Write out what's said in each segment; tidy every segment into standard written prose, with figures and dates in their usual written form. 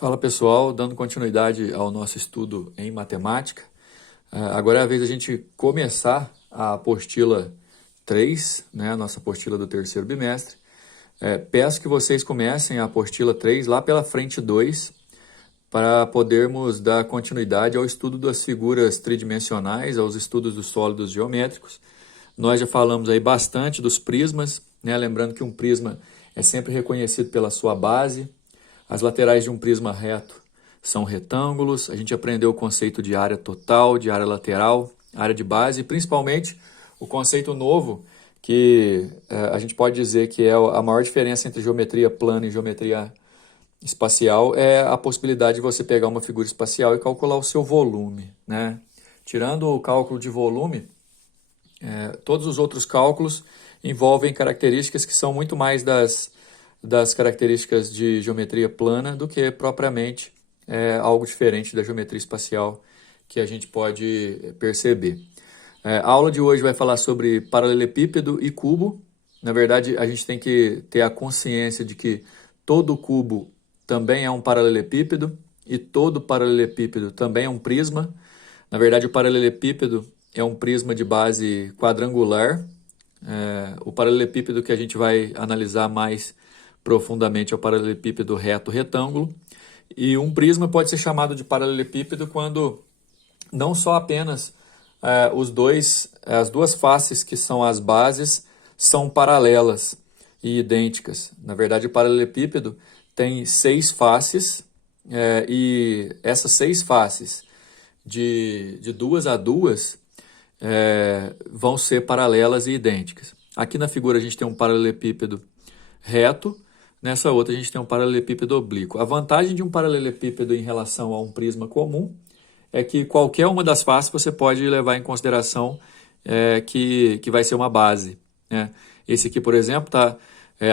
Fala pessoal, dando continuidade ao nosso estudo em matemática. Agora é a vez da gente começar a apostila 3, né, a nossa apostila do terceiro bimestre. Peço que vocês comecem a apostila 3 lá pela frente 2, para podermos dar continuidade ao estudo das figuras tridimensionais, aos estudos dos sólidos geométricos. Nós já falamos aí bastante dos prismas, né? Lembrando que um prisma é sempre reconhecido pela sua base. As laterais de um prisma reto são retângulos. A gente aprendeu o conceito de área total, de área lateral, área de base, e principalmente o conceito novo que a gente pode dizer que é a maior diferença entre geometria plana e geometria espacial é a possibilidade de você pegar uma figura espacial e calcular o seu volume, né? Tirando o cálculo de volume, todos os outros cálculos envolvem características que são muito mais das características de geometria plana do que propriamente algo diferente da geometria espacial que a gente pode perceber. A aula de hoje vai falar sobre paralelepípedo e cubo. Na verdade, a gente tem que ter a consciência de que todo cubo também é um paralelepípedo e todo paralelepípedo também é um prisma. Na verdade, o paralelepípedo é um prisma de base quadrangular. O paralelepípedo que a gente vai analisar mais profundamente é o paralelepípedo reto-retângulo. E um prisma pode ser chamado de paralelepípedo quando não só apenas as duas faces que são as bases são paralelas e idênticas. Na verdade, o paralelepípedo tem 6 faces e essas 6 faces de duas a duas vão ser paralelas e idênticas. Aqui na figura a gente tem um paralelepípedo reto, nessa outra a gente tem um paralelepípedo oblíquo. A vantagem de um paralelepípedo em relação a um prisma comum é que qualquer uma das faces você pode levar em consideração que vai ser uma base, né? Esse aqui, por exemplo, está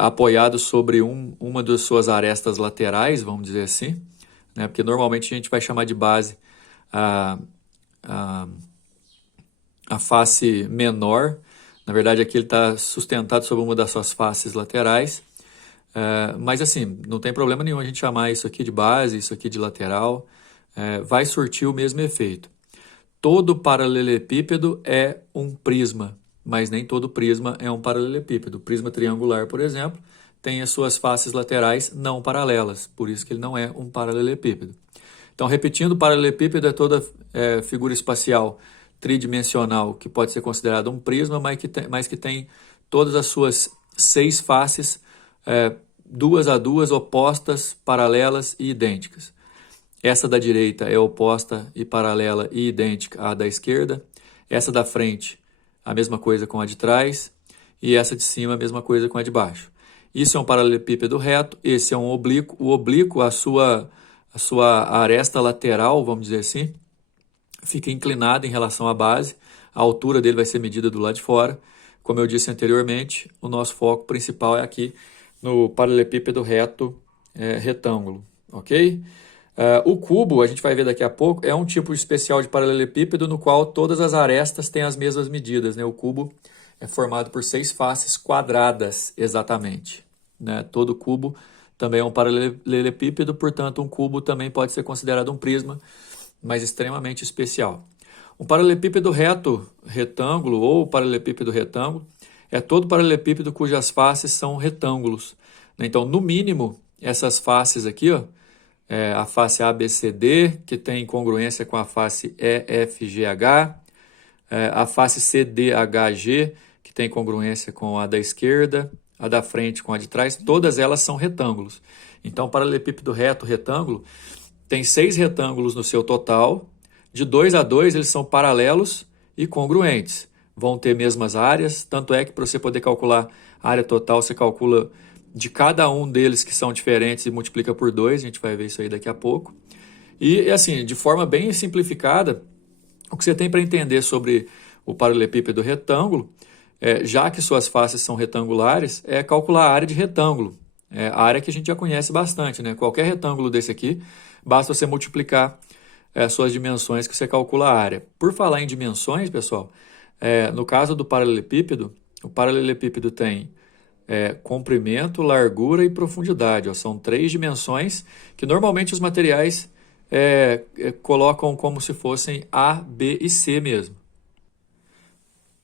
apoiado sobre uma das suas arestas laterais, vamos dizer assim, né? Porque normalmente a gente vai chamar de base a face menor. Na verdade, aqui ele está sustentado sobre uma das suas faces laterais. Mas assim, não tem problema nenhum a gente chamar isso aqui de base, isso aqui de lateral. Vai surtir o mesmo efeito. Todo paralelepípedo é um prisma, mas nem todo prisma é um paralelepípedo. O prisma triangular, por exemplo, tem as suas faces laterais não paralelas, por isso que ele não é um paralelepípedo. Então, repetindo, o paralelepípedo é toda figura espacial tridimensional que pode ser considerada um prisma, mas que tem todas as suas 6 faces, duas a duas, opostas, paralelas e idênticas. Essa da direita é oposta e paralela e idêntica à da esquerda. Essa da frente, a mesma coisa com a de trás. E essa de cima, a mesma coisa com a de baixo. Isso é um paralelepípedo reto, esse é um oblíquo. O oblíquo, a sua aresta lateral, vamos dizer assim, fica inclinada em relação à base. A altura dele vai ser medida do lado de fora. Como eu disse anteriormente, o nosso foco principal é aqui no paralelepípedo reto retângulo, ok? O cubo, a gente vai ver daqui a pouco, é um tipo especial de paralelepípedo no qual todas as arestas têm as mesmas medidas, né? O cubo é formado por 6 faces quadradas, exatamente, né? Todo cubo também é um paralelepípedo, portanto, um cubo também pode ser considerado um prisma, mas extremamente especial. Um paralelepípedo retângulo ou paralelepípedo retângulo é todo paralelepípedo cujas faces são retângulos, né? Então, no mínimo, essas faces aqui, ó, a face ABCD, que tem congruência com a face EFGH, a face CDHG, que tem congruência com a da esquerda, a da frente com a de trás, todas elas são retângulos. Então, paralelepípedo retângulo tem 6 retângulos no seu total, de 2 a 2 eles são paralelos e congruentes, vão ter mesmas áreas, tanto é que para você poder calcular a área total, você calcula de cada um deles que são diferentes e multiplica por 2, a gente vai ver isso aí daqui a pouco. E assim, de forma bem simplificada, o que você tem para entender sobre o paralelepípedo retângulo, já que suas faces são retangulares, é calcular a área de retângulo, a área que a gente já conhece bastante, né? Qualquer retângulo desse aqui, basta você multiplicar as suas dimensões que você calcula a área. Por falar em dimensões, pessoal, no caso do paralelepípedo, o paralelepípedo tem comprimento, largura e profundidade. Ó, são 3 dimensões que normalmente os materiais colocam como se fossem A, B e C mesmo.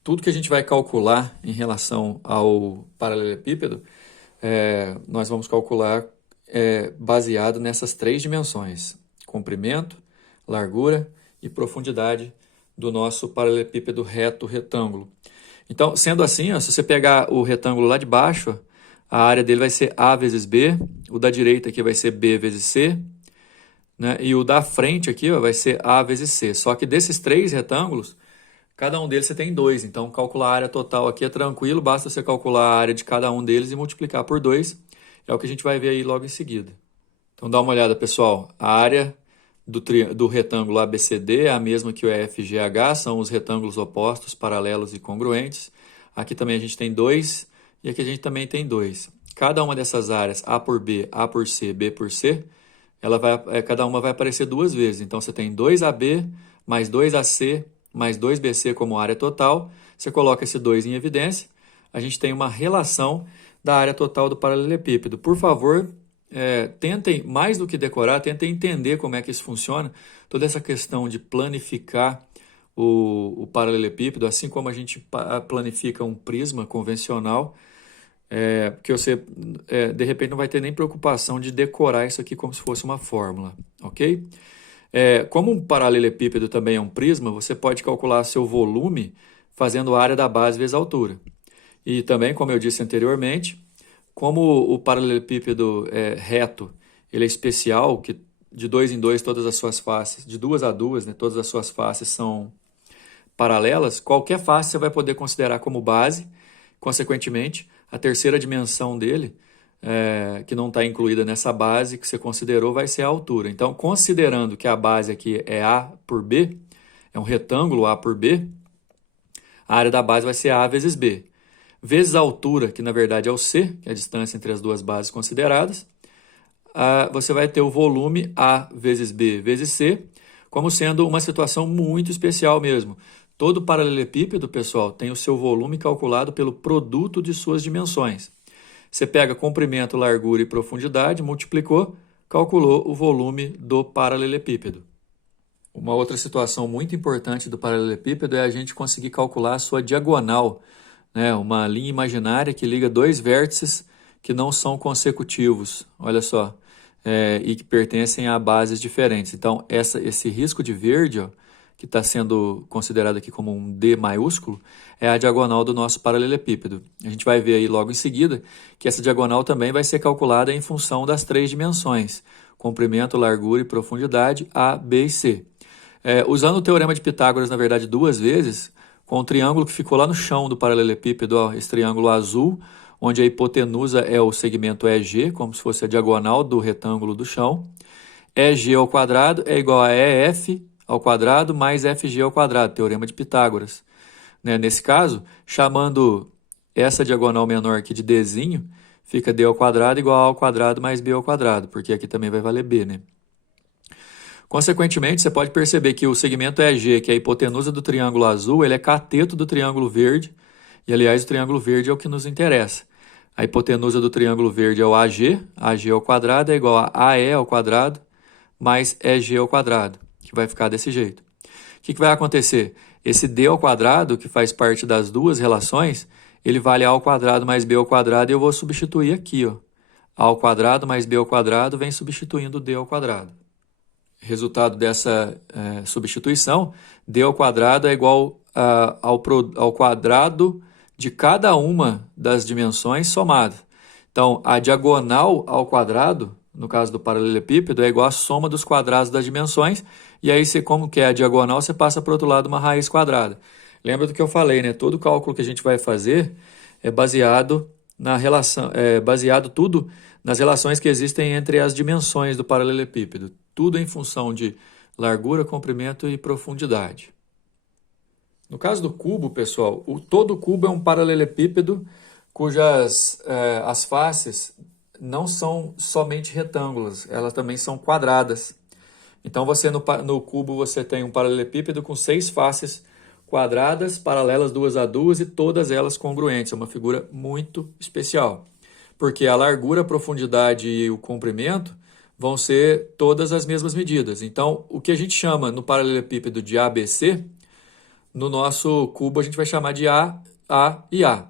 Tudo que a gente vai calcular em relação ao paralelepípedo, nós vamos calcular baseado nessas 3 dimensões: comprimento, largura e profundidade do nosso paralelepípedo reto retângulo. Então, sendo assim, ó, se você pegar o retângulo lá de baixo, a área dele vai ser A vezes B, o da direita aqui vai ser B vezes C, né? E o da frente aqui, ó, vai ser A vezes C. Só que desses 3 retângulos, cada um deles você tem 2. Então, calcular a área total aqui é tranquilo, basta você calcular a área de cada um deles e multiplicar por 2. É o que a gente vai ver aí logo em seguida. Então, dá uma olhada, pessoal. A área do retângulo ABCD é a mesma que o EFGH, são os retângulos opostos, paralelos e congruentes. Aqui também a gente tem 2 e aqui a gente também tem 2. Cada uma dessas áreas, A por B, A por C, B por C, cada uma vai aparecer 2 vezes. Então você tem 2AB mais 2AC mais 2BC como área total. Você coloca esse 2 em evidência, a gente tem uma relação da área total do paralelepípedo. Por favor, tentem, mais do que decorar, tentem entender como é que isso funciona, toda essa questão de planificar o paralelepípedo, assim como a gente planifica um prisma convencional, porque você, de repente, não vai ter nem preocupação de decorar isso aqui como se fosse uma fórmula, ok? Como um paralelepípedo também é um prisma, você pode calcular seu volume fazendo a área da base vezes a altura. E também, como eu disse anteriormente, como o paralelepípedo reto ele é especial, que de 2 em 2 todas as suas faces, de 2 a 2, né, todas as suas faces são paralelas, qualquer face você vai poder considerar como base. Consequentemente, a terceira dimensão dele, que não está incluída nessa base que você considerou, vai ser a altura. Então, considerando que a base aqui é A por B, é um retângulo A por B, a área da base vai ser A vezes B, vezes a altura, que na verdade é o C, que é a distância entre as duas bases consideradas. Você vai ter o volume A vezes B vezes C, como sendo uma situação muito especial mesmo. Todo paralelepípedo, pessoal, tem o seu volume calculado pelo produto de suas dimensões. Você pega comprimento, largura e profundidade, multiplicou, calculou o volume do paralelepípedo. Uma outra situação muito importante do paralelepípedo é a gente conseguir calcular a sua diagonal, né? Uma linha imaginária que liga 2 vértices que não são consecutivos, olha só, e que pertencem a bases diferentes. Então, esse risco de verde, ó, que está sendo considerado aqui como um D maiúsculo, é a diagonal do nosso paralelepípedo. A gente vai ver aí logo em seguida que essa diagonal também vai ser calculada em função das 3 dimensões: comprimento, largura e profundidade, A, B e C. Usando o teorema de Pitágoras, na verdade, 2 vezes, com o triângulo que ficou lá no chão do paralelepípedo, ó, esse triângulo azul, onde a hipotenusa é o segmento EG, como se fosse a diagonal do retângulo do chão. EG ao quadrado é igual a EF ao quadrado mais FG ao quadrado, teorema de Pitágoras. Né? Nesse caso, chamando essa diagonal menor aqui de Dzinho, fica D ao quadrado igual a ao quadrado mais B ao quadrado, porque aqui também vai valer B, né? Consequentemente, você pode perceber que o segmento EG, que é a hipotenusa do triângulo azul, ele é cateto do triângulo verde, e aliás o triângulo verde é o que nos interessa. A hipotenusa do triângulo verde é o AG ao quadrado é igual a AE ao quadrado mais EG ao quadrado, que vai ficar desse jeito. O que vai acontecer? Esse D ao quadrado, que faz parte das duas relações, ele vale A ao quadrado mais B ao quadrado, e eu vou substituir aqui, ó. A ao quadrado mais B ao quadrado vem substituindo D ao quadrado. Resultado dessa substituição, D ao quadrado é igual ao quadrado de cada uma das dimensões somada. Então, a diagonal ao quadrado, no caso do paralelepípedo, é igual à soma dos quadrados das dimensões, e aí, como que é a diagonal, você passa para o outro lado uma raiz quadrada. Lembra do que eu falei, né? Todo cálculo que a gente vai fazer é baseado na relação, baseado tudo nas relações que existem entre as dimensões do paralelepípedo. Tudo em função de largura, comprimento e profundidade. No caso do cubo, pessoal, todo cubo é um paralelepípedo cujas as faces não são somente retângulos, elas também são quadradas. Então, no cubo você tem um paralelepípedo com 6 faces quadradas, paralelas duas a duas e todas elas congruentes. É uma figura muito especial, porque a largura, a profundidade e o comprimento vão ser todas as mesmas medidas. Então, o que a gente chama no paralelepípedo de ABC, no nosso cubo a gente vai chamar de A e A.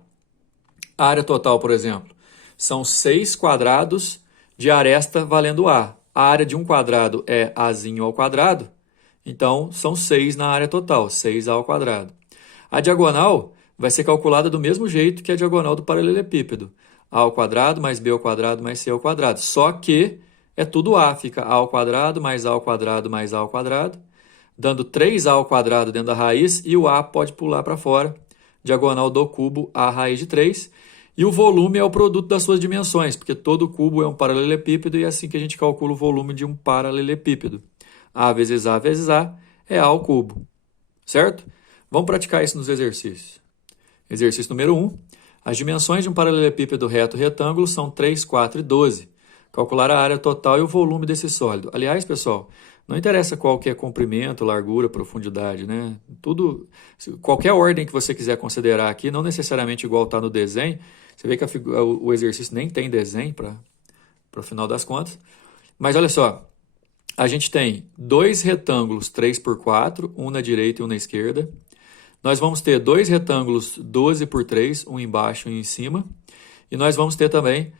A área total, por exemplo, são 6 quadrados de aresta valendo A. A área de um quadrado é Azinho ao quadrado, então são 6 na área total, 6A ao quadrado. A diagonal vai ser calculada do mesmo jeito que a diagonal do paralelepípedo. A ao quadrado mais B ao quadrado mais C ao quadrado. Só que é tudo A, fica A ao quadrado mais A ao quadrado mais A ao quadrado, dando 3A ao quadrado dentro da raiz e o A pode pular para fora. Diagonal do cubo, A raiz de 3. E o volume é o produto das suas dimensões, porque todo cubo é um paralelepípedo e é assim que a gente calcula o volume de um paralelepípedo. A vezes A é A ao cubo, certo? Vamos praticar isso nos exercícios. Exercício número 1. As dimensões de um paralelepípedo reto retângulo são 3, 4 e 12. Calcular a área total e o volume desse sólido. Aliás, pessoal, não interessa qual que é comprimento, largura, profundidade, né? Tudo, qualquer ordem que você quiser considerar aqui, não necessariamente igual está no desenho. Você vê que o exercício nem tem desenho para o final das contas. Mas olha só, a gente tem dois retângulos 3 por 4, um na direita e um na esquerda. Nós vamos ter dois retângulos 12 por 3, um embaixo e um em cima. E nós vamos ter também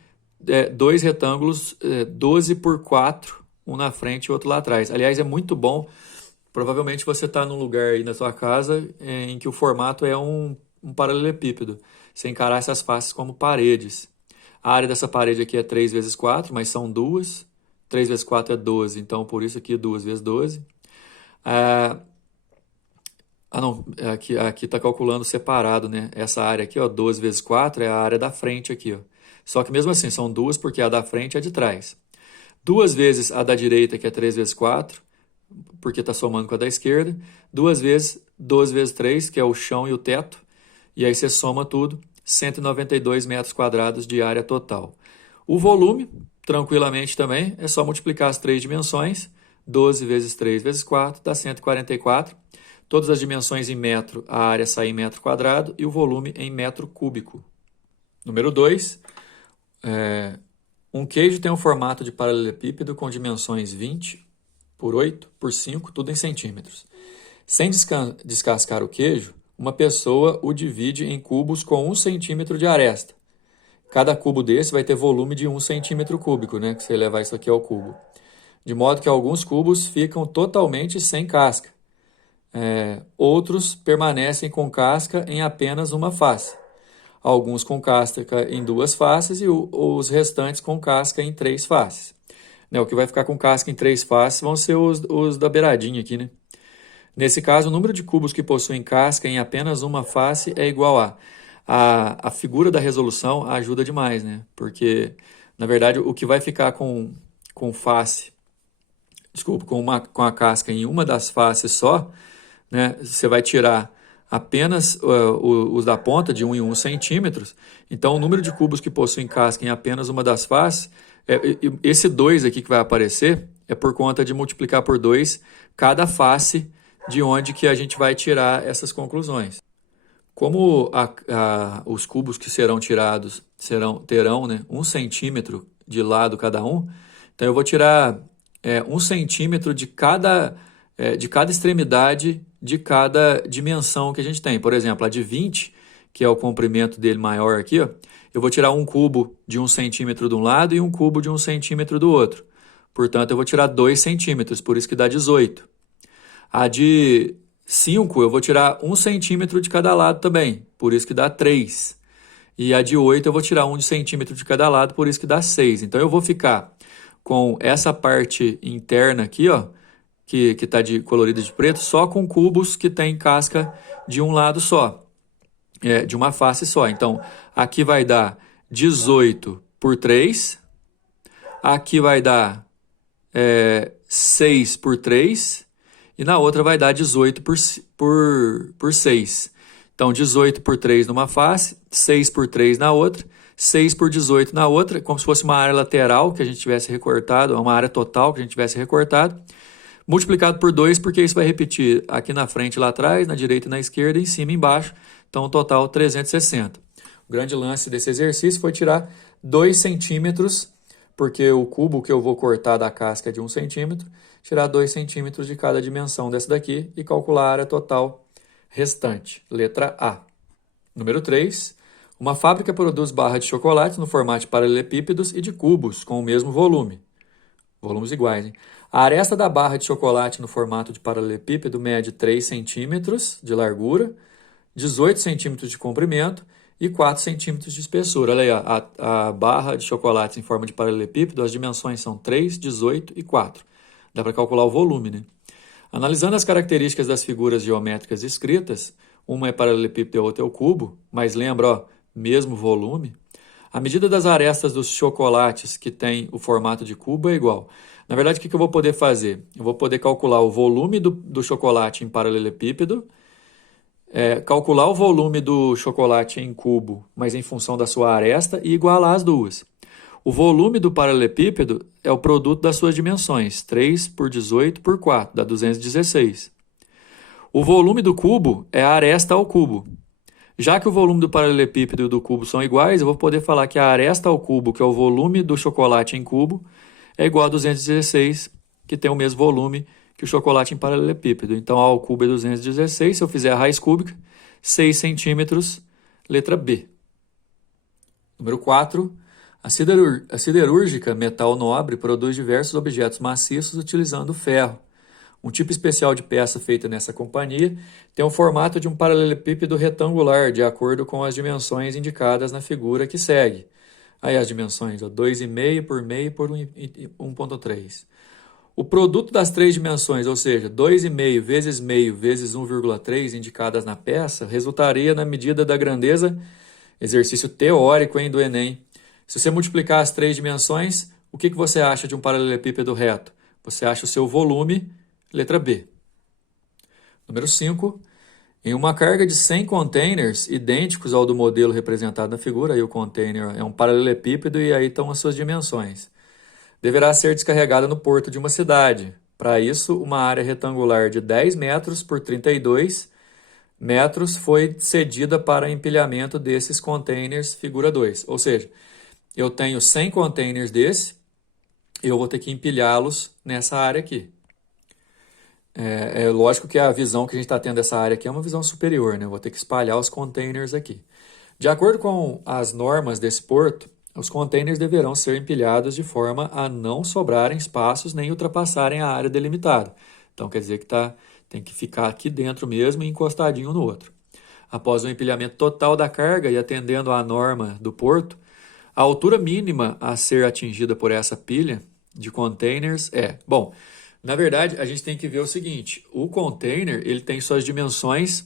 dois retângulos 12 por 4, um na frente e outro lá atrás. Aliás, é muito bom. Provavelmente você está num lugar aí na sua casa em que o formato é um paralelepípedo. Você encarar essas faces como paredes. A área dessa parede aqui é 3 vezes 4, mas são duas. 3 vezes 4 é 12, então por isso aqui 2 vezes 12. Não, aqui está calculando separado, né? Essa área aqui, ó, 12 vezes 4 é a área da frente aqui, ó. Só que mesmo assim são duas porque a da frente é de trás. 2 vezes a da direita, que é 3 vezes 4, porque está somando com a da esquerda. 2 vezes 12 vezes 3, que é o chão e o teto. E aí você soma tudo, 192 metros quadrados de área total. O volume, tranquilamente também, é só multiplicar as três dimensões. 12 vezes 3 vezes 4 dá 144. Todas as dimensões em metro, a área sai em metro quadrado e o volume em metro cúbico. Número 2. Um queijo tem um formato de paralelepípedo com dimensões 20 por 8 por 5, tudo em centímetros. Sem descascar o queijo, uma pessoa o divide em cubos com 1 centímetro de aresta. Cada cubo desse vai ter volume de 1 centímetro cúbico, né? Que você levar isso aqui ao cubo. De modo que alguns cubos ficam totalmente sem casca. Outros permanecem com casca em apenas uma face. Alguns com casca em 2 faces e os restantes com casca em 3 faces. O que vai ficar com casca em 3 faces vão ser os da beiradinha aqui, né? Nesse caso, o número de cubos que possuem casca em apenas uma face é igual a figura da resolução ajuda demais, né? Porque, na verdade, o que vai ficar com a casca em uma das faces só, né? Você vai tirar apenas os da ponta de 1 em 1 centímetros. Então, o número de cubos que possuem casca em apenas uma das faces, esse 2 aqui que vai aparecer, é por conta de multiplicar por 2 cada face de onde que a gente vai tirar essas conclusões. Como os cubos que serão tirados terão, né, 1 centímetro de lado cada um, então eu vou tirar 1 centímetro de cada extremidade de cada dimensão que a gente tem. Por exemplo, a de 20, que é o comprimento dele maior aqui, ó, eu vou tirar um cubo de 1 centímetro de um lado e um cubo de 1 centímetro do outro. Portanto, eu vou tirar 2 centímetros, por isso que dá 18. A de 5, eu vou tirar 1 centímetro de cada lado também, por isso que dá 3. E a de 8, eu vou tirar 1 centímetro de cada lado, por isso que dá 6. Então, eu vou ficar com essa parte interna aqui, ó, que está colorida de preto, só com cubos que tem casca de um lado só, de uma face só. Então, aqui vai dar 18 por 3, aqui vai dar 6 por 3, e na outra vai dar 18 por 6. Então, 18 por 3 numa face, 6 por 3 na outra, 6 por 18 na outra, como se fosse uma área lateral que a gente tivesse recortado, uma área total que a gente tivesse recortado. multiplicado por 2, porque isso vai repetir aqui na frente e lá atrás, na direita e na esquerda, em cima e embaixo. Então, total 360. O grande lance desse exercício foi tirar 2 centímetros, porque o cubo que eu vou cortar da casca é de 1 centímetro, tirar 2 centímetros de cada dimensão dessa daqui e calcular a área total restante. Letra A. Número 3. Uma fábrica produz barra de chocolate no formato de paralelepípedos e de cubos, com o mesmo volume. Volumes iguais, hein? A aresta da barra de chocolate no formato de paralelepípedo mede 3 centímetros de largura, 18 centímetros de comprimento e 4 centímetros de espessura. Olha aí, ó, a barra de chocolate em forma de paralelepípedo, as dimensões são 3, 18 e 4. Dá para calcular o volume, né? Analisando as características das figuras geométricas escritas, uma é paralelepípedo e a outra é o cubo, mas lembra, ó, mesmo volume. A medida das arestas dos chocolates que tem o formato de cubo é igual. Na verdade, o que eu vou poder fazer? Eu vou poder calcular o volume do chocolate em paralelepípedo, calcular o volume do chocolate em cubo, mas em função da sua aresta, e igualar as duas. O volume do paralelepípedo é o produto das suas dimensões, 3 por 18 por 4, dá 216. O volume do cubo é a aresta ao cubo. Já que o volume do paralelepípedo e do cubo são iguais, eu vou poder falar que a aresta ao cubo, que é o volume do chocolate em cubo, é igual a 216, que tem o mesmo volume que o chocolate em paralelepípedo. Então, A ao cubo é 216. Se eu fizer a raiz cúbica, 6 centímetros, letra B. Número 4. A siderúrgica metal nobre produz diversos objetos maciços utilizando ferro. Um tipo especial de peça feita nessa companhia tem o formato de um paralelepípedo retangular, de acordo com as dimensões indicadas na figura que segue. Aí as dimensões, 2,5 por meio por 1,3. O produto das três dimensões, ou seja, 2,5 vezes meio vezes 1,3 indicadas na peça, resultaria na medida da grandeza, exercício teórico do Enem. Se você multiplicar as três dimensões, o que você acha de um paralelepípedo reto? Você acha o seu volume, letra B. Número 5. Em uma carga de 100 containers idênticos ao do modelo representado na figura, aí o container é um paralelepípedo e aí estão as suas dimensões, deverá ser descarregada no porto de uma cidade. Para isso, uma área retangular de 10 metros por 32 metros foi cedida para empilhamento desses containers figura 2. Ou seja, eu tenho 100 containers desse, eu vou ter que empilhá-los nessa área aqui. É lógico que a visão que a gente está tendo dessa área aqui é uma visão superior, né? Eu vou ter que espalhar os containers aqui. De acordo com as normas desse porto, os containers deverão ser empilhados de forma a não sobrarem espaços nem ultrapassarem a área delimitada. Então quer dizer que tem que ficar aqui dentro mesmo e encostadinho no outro. Após o empilhamento total da carga e atendendo à norma do porto, a altura mínima a ser atingida por essa pilha de containers Bom, na verdade, a gente tem que ver o seguinte, o container ele tem suas dimensões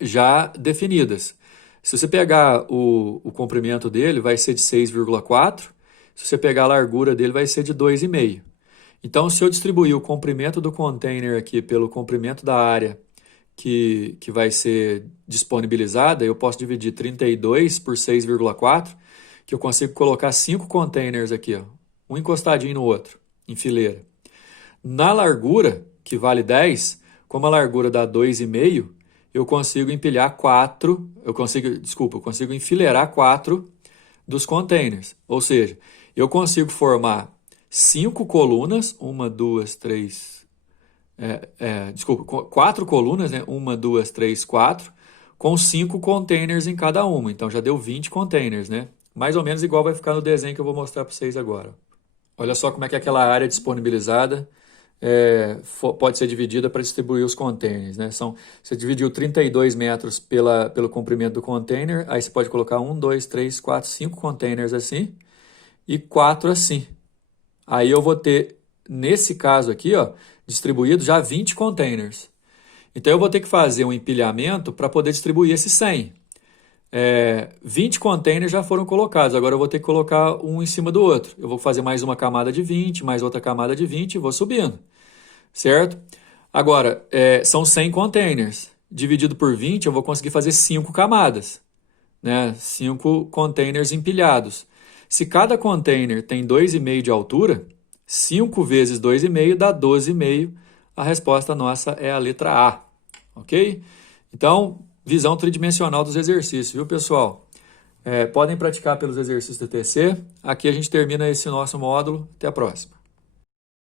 já definidas. Se você pegar o comprimento dele, vai ser de 6,4. Se você pegar a largura dele, vai ser de 2,5. Então, se eu distribuir o comprimento do container aqui pelo comprimento da área que vai ser disponibilizada, eu posso dividir 32 por 6,4, que eu consigo colocar 5 containers aqui, ó, um encostadinho no outro, em fileira. Na largura, que vale 10, como a largura dá 2,5, eu consigo empilhar 4, eu consigo enfileirar 4 dos containers. Ou seja, eu consigo formar 5 colunas, 4 colunas, né? 1, 2, 3, 4, com 5 containers em cada uma. Então já deu 20 containers, né? Mais ou menos igual vai ficar no desenho que eu vou mostrar para vocês agora. Olha só como é que aquela área disponibilizada pode ser dividida para distribuir os containers, né? Você dividiu 32 metros pelo comprimento do container, aí você pode colocar 1, 2, 3, 4, 5 containers assim e 4 assim. Aí eu vou ter, nesse caso aqui, ó, distribuído já 20 containers. Então eu vou ter que fazer um empilhamento para poder distribuir esses 100. 20 containers já foram colocados, agora eu vou ter que colocar um em cima do outro. Eu vou fazer mais uma camada de 20, mais outra camada de 20 e vou subindo, certo? Agora, são 100 containers. Dividido por 20, eu vou conseguir fazer 5 camadas, né? 5 containers empilhados. Se cada container tem 2,5 de altura, 5 vezes 2,5 dá 12,5. A resposta nossa é a letra A, ok? Então, visão tridimensional dos exercícios, viu, pessoal? Podem praticar pelos exercícios do TC. Aqui a gente termina esse nosso módulo. Até a próxima.